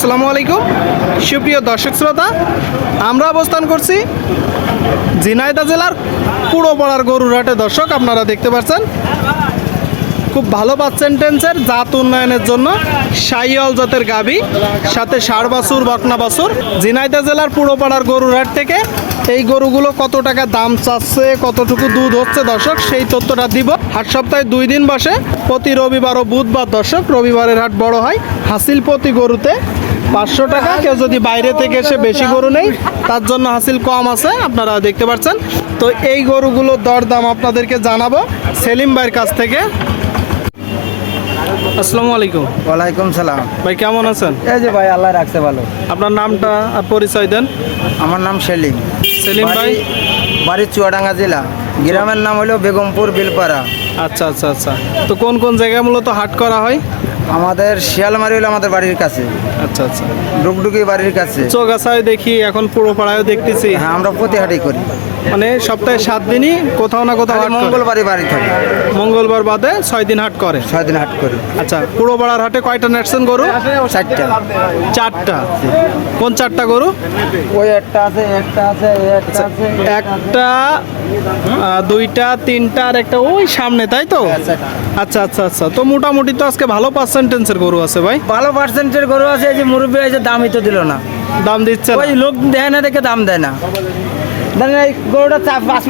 আসসালামু আলাইকুম। সুপ্রিয় দর্শক শ্রোতা, আমরা অবস্থান করছি ঝিনাইদা জেলার পুরোপাড়ার গরুরহাটে। দর্শক, আপনারা দেখতে পাচ্ছেন, খুব ভালো পার্সেন্টেন্সের জাত উন্নয়নের জন্য সাইয়াল জাতের গাবি, সাথে ষাড় বাছুর, বকনা বাছুর। ঝিনাইদা জেলার পুরোপাড়ার গরুরহাট থেকে এই গরুগুলো কত টাকা দাম চাচ্ছে, কতটুকু দুধ হচ্ছে? দর্শক, সেই তথ্যটা দিব। হাট সপ্তাহে দুই দিন বসে, প্রতি রবিবার ও বুধবার দর্শক, রবিবারের হাট বড় হয়। হাসিল প্রতি গরুতে পাঁচশো টাকা। কেউ যদি বাইরে থেকে এসে বেশি গরু নেই তার জন্য হাসিল কম আছে আপনারা দেখতে পাচ্ছেন। তো এই গরুগুলোর দরদাম আপনাদেরকে জানাব সেলিম ভাইয়ের কাছ থেকে। আসসালামু আলাইকুম। ওয়ালাইকুম সালাম। ভাই কেমন আছেন? এই যে ভাই আল্লাহ রাখছে ভালো। আপনার নামটা আর পরিচয় দেন। আমার নাম সেলিম। সেলিম ভাই? বাড়ি- চুয়াডাঙ্গা জেলা। গ্রামের নাম হলো বেগমপুর বিলপাড়া। আচ্ছা আচ্ছা আচ্ছা। তো কোন কোন জায়গায় মূলত হাট করা হয়? আমাদের শিয়ালমারি হলো আমাদের বাড়ির কাছে। আচ্ছা আচ্ছা। ডুকডুকি বাড়ির কাছে। চৌগাছায় দেখি এখন পুরো পাড়ায় দেখতেছি। হ্যাঁ আমরা প্রতিহাটি করি। মানে সপ্তাহে সাত দিনই কোথাও না কোথাও। মঙ্গলবারই বাড়ি থাকে। মঙ্গলবার বাদে ছয় দিন হাট করে। ছয় দিন হাট করে। আচ্ছা পুরো পাড়ার হাটে কয়টা নেটছেন গরু? চারটা। চারটা। কোন চারটা গরু? ওই একটা আছে একটা আছে একটা এই আহ, দুইটা তিনটা আর একটা ওই সামনে তাই তো? হ্যাঁ, আচ্ছা আচ্ছা আচ্ছা। তো মোটামুটি তো আজকে ভালো পার্সেন্টেন্সের গরু আছে ভাই। ভালো পার্সেন্টের গরু আছে এই যে মুরব্বী আছে দামই তো দিল না। দাম দিচ্ছে না? ওই লোক দেয় না দেখে দাম দেয় না। এই গরুটা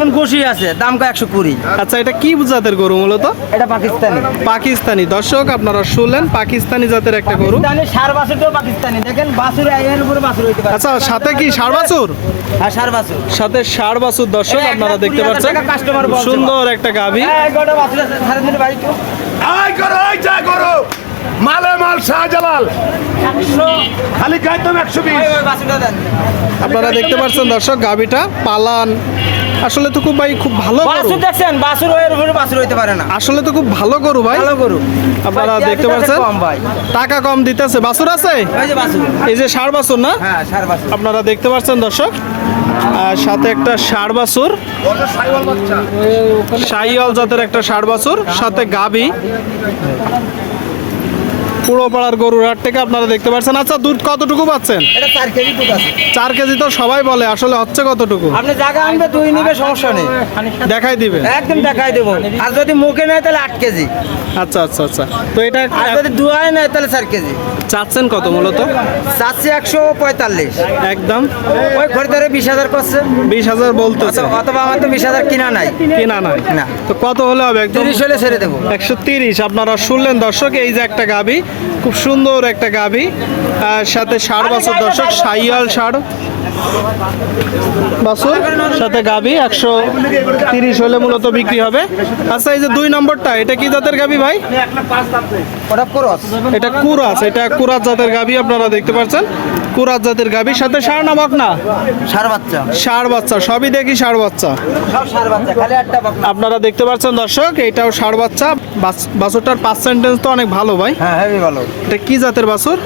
মন কষি আছে দাম কয় একশো কুড়ি। আচ্ছা এটা কি জাতের গরু মূলত? এটা পাকিস্তানি। পাকিস্তানি। দর্শক আপনারা শুনলেন পাকিস্তানি জাতের একটা গরু। পাকিস্তানি সার বাছুরটাও পাকিস্তানি। দেখেন বাছুর এর উপরে বাছুর হইতে পারে। আচ্ছা সাথে কি বাছুর? হ্যাঁ সার বাছুর। সাথে ষাড় বাছুর দর্শক আপনারা দেখতে পাচ্ছেন। সুন্দর একটা গাভী। বাছুর আছে সাড়ে তিন বাড়ি তো আয় করো আয় যা করো। মালে শাহজালাল। খালি একশো বিশ। আপনারা দেখতে পাচ্ছেন দর্শক গাভীটা পালান। আসলে তো খুব ভাই খুব ভালো দেখছেন? ওয়ের উপরে বাছুর হইতে পারে না। আসলে তো খুব ভালো গরু ভাই। ভালো গরু। আপনারা দেখতে পাচ্ছেন? কম ভাই। টাকা কম দিতেছে। বাছুর আছে? যে এই যে ষাড় বাছুর না? হ্যাঁ সার আপনারা দেখতে পাচ্ছেন দর্শক? আর সাথে একটা ষাড় বাছুর সাইয়াল জাতের একটা ষাড় বাছুর সাথে গাবি। পুরো পাড়ার গরুর হাট থেকে আপনারা দেখতে পাচ্ছেন। আচ্ছা দুধ কতটুকু পাচ্ছেন? এটা চার কেজি দুধ আছে। চার কেজি তো সবাই বলে আসলে হচ্ছে কতটুকু? আপনি জায়গা আনবে দুই নিবে সমস্যা নেই। দেখাই দিবে একদম দেখাই দেবো। আর যদি মুখে নেয় তাহলে আট কেজি। আচ্ছা আচ্ছা আচ্ছা। তো এটা আর যদি দুয়ায় নেয় তাহলে চার কেজি। চাচ্ছেন কত মূলত? চারশি একশো পঁয়তাল্লিশ। একদম। ওই খরিদারে বিশ হাজার করছে। বিশ হাজার বলতেছে। অথবা- অথবা আমার তো বিশ হাজার কিনা নাই। কিনা নাই। না। তো কত হলে হবে একদম? তিরিশ হলে ছেড়ে দেবো। একশো তিরিশ। আপনারা শুনলেন দর্শক এই যে একটা গাবি খুব সুন্দর একটা গাভী সাথে ষাট বছর দর্শক সাইয়াল ষাড়। বছর সাথে গাবি একশো তিরিশ হলে মূলত বিক্রি হবে। আচ্ছা এই যে দুই নম্বরটা এটা কি জাতের গাবি ভাই? ওটা ক্রস। এটা কুরাস এটা কুরাস জাতের গাবি আপনারা দেখতে পাচ্ছেন। কুরাস জাতের গাবি সাথে নামক না সার বাচ্চা। ষাড় বাচ্চা সবই দেখি সার বাচ্চা। আপনারা দেখতে পাচ্ছেন দর্শক এটাও ষাড় বাচ্চা। বাছ- বাছুরটার পার্সেন্টেজ তো অনেক ভালো ভাই। হ্যাঁ ভালো। এটা কি জাতের বাছুর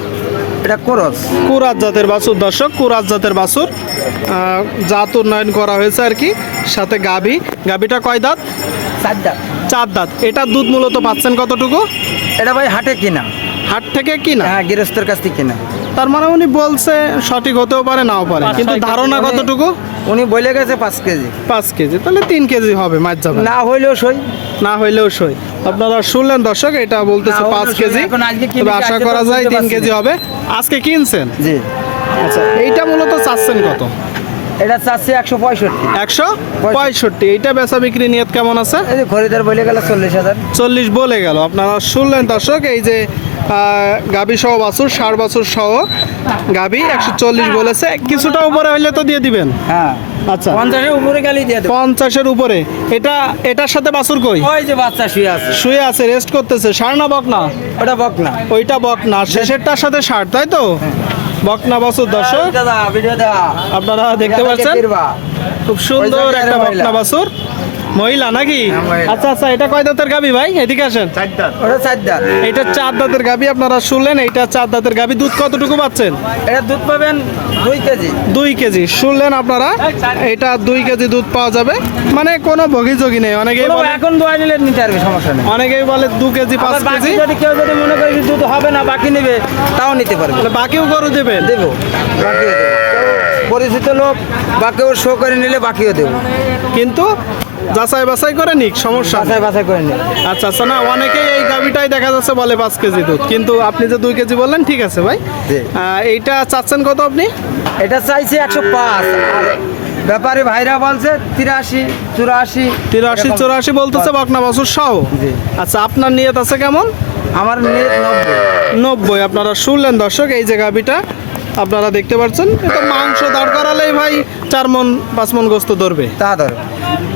এটা ক্রস কুরাত জাতের বাছুর দর্শক কুরাত জাতের বাছুর জাত উন্নয়ন করা হয়েছে আর কি। সাথে গাবি গাবিটা কয় দাঁত? চার দাঁত। চার দাঁত। এটার দুধ মূলত পাচ্ছেন কতটুকু? এটা ভাই হাটে কিনা। হাট থেকে কিনা? হ্যাঁ গৃহস্থের কাছ থেকে কিনা। তার মানে উনি বলছে সঠিক হতেও পারে নাও পারে। কিন্তু ধারণা কতটুকু? উনি বলে গেছে পাঁচ কেজি। পাঁচ কেজি তাহলে তিন কেজি হবে মাছ যাবে। না হইলেও সই। না হইলেও সই। আপনারা শুনলেন দর্শক এটা বলতেছে পাঁচ কেজি। তবে আশা করা যায় তিন কেজি। হবে। আজকে কিনছেন? জি। আচ্ছা এইটা মূলত চাচ্ছেন কত? এটা চাচ্ছি একশো পঁয়ষট্টি। একশো পঁয়ষট্টি। এইটা বেচা বিক্রি নিয়ত কেমন আছে? এই যে খরিদার বলে গেল চল্লিশ হাজার। চল্লিশ বলে গেল। আপনারা শুনলেন দর্শক এই যে গাবি সহ বাছুর ষাট বাছুর সহ গাবি একশো চল্লিশ বলেছে। কিছুটা উপরে হইলে তো দিয়ে দিবেন। হ্যাঁ। আচ্ছা। পঞ্চাশের উপরে গেলেই দিয়ে দেবো। পঞ্চাশের উপরে। এটা এটার সাথে বাছুর কই? ওই যে বাচ্চা শুয়ে আছে। শুয়ে আছে রেস্ট করতেছে। ষাড় না বক না ওটা বক না ওইটা বক না শেষেরটার সাথে ষাট তাই তো? বকনা বাছুর দর্শক। আপনারা দেখতে পাচ্ছেন? খুব সুন্দর একটা বকনা বাছুর। মহিলা নাকি? হ্যাঁ, আচ্ছা আচ্ছা এটা কয় দাঁতের গাবি ভাই? এদিকে আসেন। ওটা চার দাঁত। এটা চার দাঁতের গাবি আপনারা শুনলেন এইটা চার দাঁতের গাবি। দুধ কতটুকু পাচ্ছেন? এটা দুধ পাবেন দুই কেজি। দুই কেজি। শুনলেন আপনারা? এটা দুই কেজি দুধ পাওয়া যাবে। মানে কোনো ভোগী নেই। অনেকেই এখন দোয়া নিলে নিতে পারবে সমস্যা নেই। অনেকেই বলে দু কেজি পাঁচ কেজি। যদি কেউ যদি মনে করে দুধ হবে না বাকি নেবে তাও নিতে পারবে। তাহলে বাকিও গরু দেবেন দেবো। বাকিও দেবো। পরিচিত লোক বা কেউ শো করে নিলে বাকিও দেবো। কিন্তু যাচাই বাছাই করে নিক সমস্যা নেই। বাছাই করে নিলে আচ্ছা আচ্ছা না অনেকেই এই গাভিটাই দেখা যাচ্ছে বলে পাঁচ কেজি দুধ। কিন্তু আপনি যে দুই কেজি বললেন ঠিক আছে ভাই? এইটা চাচ্ছেন কত আপনি? এটা চাইছে একশো পাঁচ। ব্যাপারে ভাইরা বলছে তিরাশি চুরাশি। তিরাশি চুরাশি বলতেছে বকনা বছর সহ? আচ্ছা আপনার নিয়ত আছে কেমন? আমার নিয়ে নব্বই। নব্বই আপনারা শুনলেন দর্শক এই যে গাভিটা আপনারা দেখতে পাচ্ছেন? এটা মাংস দাঁড় করালেই ভাই চার মন পাঁচ মন গোস্ত ধরবে। তা ধরো।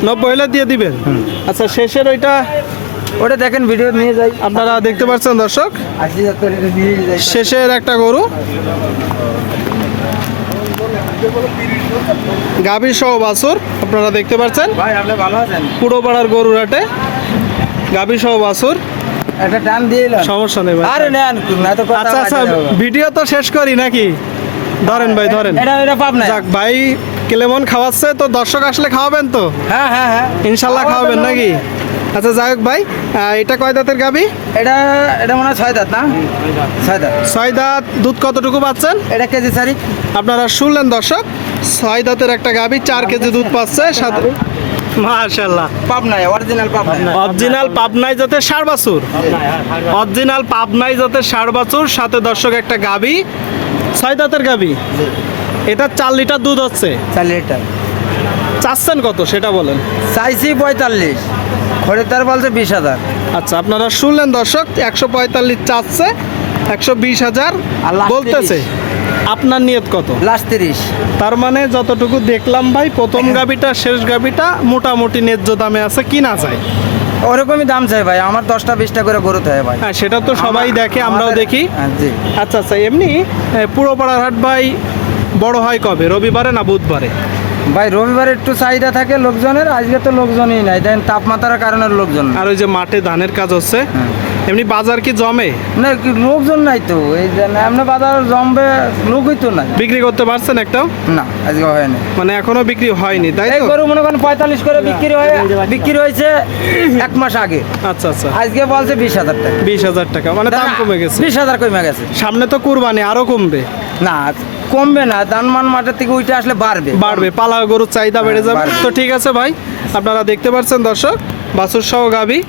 নব্বই হলে দিয়ে দিবেন? আচ্ছা শেষের ওইটা ওটা দেখেন ভিডিও নিয়ে যাই। আপনারা দেখতে পাচ্ছেন দর্শক? শেষের একটা গরু। গাভীর সহ বাছুর আপনারা দেখতে পাচ্ছেন? ভাই আপনি ভালো আছেন? পুরোপাড়ার গরুর হাটে গাভী সহ বাছুর। একটা টান দিয়ে। সমস্যা নেই ভাই। আরে নেন না তো কথা আচ্ছা আচ্ছা ভিডিও তো শেষ করি নাকি? ধরেন ভাই ধরেন। এটা এটা পাব না যাক ভাই কেলেমন খাওয়াচ্ছে তো দর্শক আসলে খাওয়াবেন তো? হ্যাঁ হ্যাঁ হ্যাঁ। ইনশাল্লাহ খাওয়াবেন নাকি? আচ্ছা যাই হোক ভাই এটা কয় দাঁতের গাভী এটা এটা মনে হয় ছয় দাঁত না? ছয় দাঁত। ছয় দাঁত দুধ কতটুকু পাচ্ছেন? এটা কেজি সারি। আপনারা শুনলেন দর্শক ছয় দাঁতের একটা গাবি চার কেজি দুধ পাচ্ছে সাথে অরিজিনাল যাতে বাছুর। অরিজিনাল পাবনাই যাতে ষাড় বাছুর সাথে দর্শক একটা ছয় দাঁতের এটা চার লিটার দুধ হচ্ছে। চার লিটার। চাচ্ছেন কত সেটা বলেন। চাইছি পঁয়তাল্লিশ। খরিদ্দার বলছে বিশ হাজার। আচ্ছা আপনারা শুনলেন দর্শক একশো পঁয়তাল্লিশ চাচ্ছে একশো বিশ হাজার বলতেছে। আপনার নিয়ত কত? লাস্ট তিরিশ। তার মানে যতটুকু দেখলাম ভাই প্রথম গাবিটা শেষ গাবিটা মোটামুটি ন্যায্য দামে আছে কিনা যায়? ওরকমই দাম চাই ভাই আমার দশটা বিশটা করে গরু থাকে ভাই। হ্যাঁ সেটা তো সবাই দেখে আমরাও দেখি। হ্যাঁ, জি। আচ্ছা আচ্ছা এমনি এ, পুরো পাড়ার হাট ভাই বড় হয় কবে? রবিবারে না বুধবারে? ভাই রবিবারে একটু চাহিদা থাকে লোকজনের আজকে তো লোকজনই নাই দেন তাপমাত্রার কারণে লোকজন আর ওই যে মাঠে ধানের কাজ হচ্ছে হ্যাঁ। এমনি বাজার কি জমে? না লোকজন নাই তো এই যে এমনি বাজার জমবে লোকই তো নাই। বিক্রি করতে পারছেন একটাও? না আজকে হয়নি। মানে এখনও বিক্রি হয়নি তাই এই তো? গরু মনে করেন পঁয়তাল্লিশ করে বিক্রি হয়ে বিক্রি হয়েছে এক মাস আগে। আচ্ছা আচ্ছা। আজকে বলছে বিশ হাজার টাকা। বিশ হাজার টাকা মানে দাম কমে গেছে। বিশ হাজার কমে গেছে। সামনে তো কুরবানি আরও কমবে। না কমবে না দানমান মাঠের থেকে উঠে আসলে বাড়বে। বাড়বে পালা গরুর চাহিদা বেড়ে যাবে। তো ঠিক আছে ভাই আপনারা দেখতে পাচ্ছেন দর্শক বাসুর সহ গাবি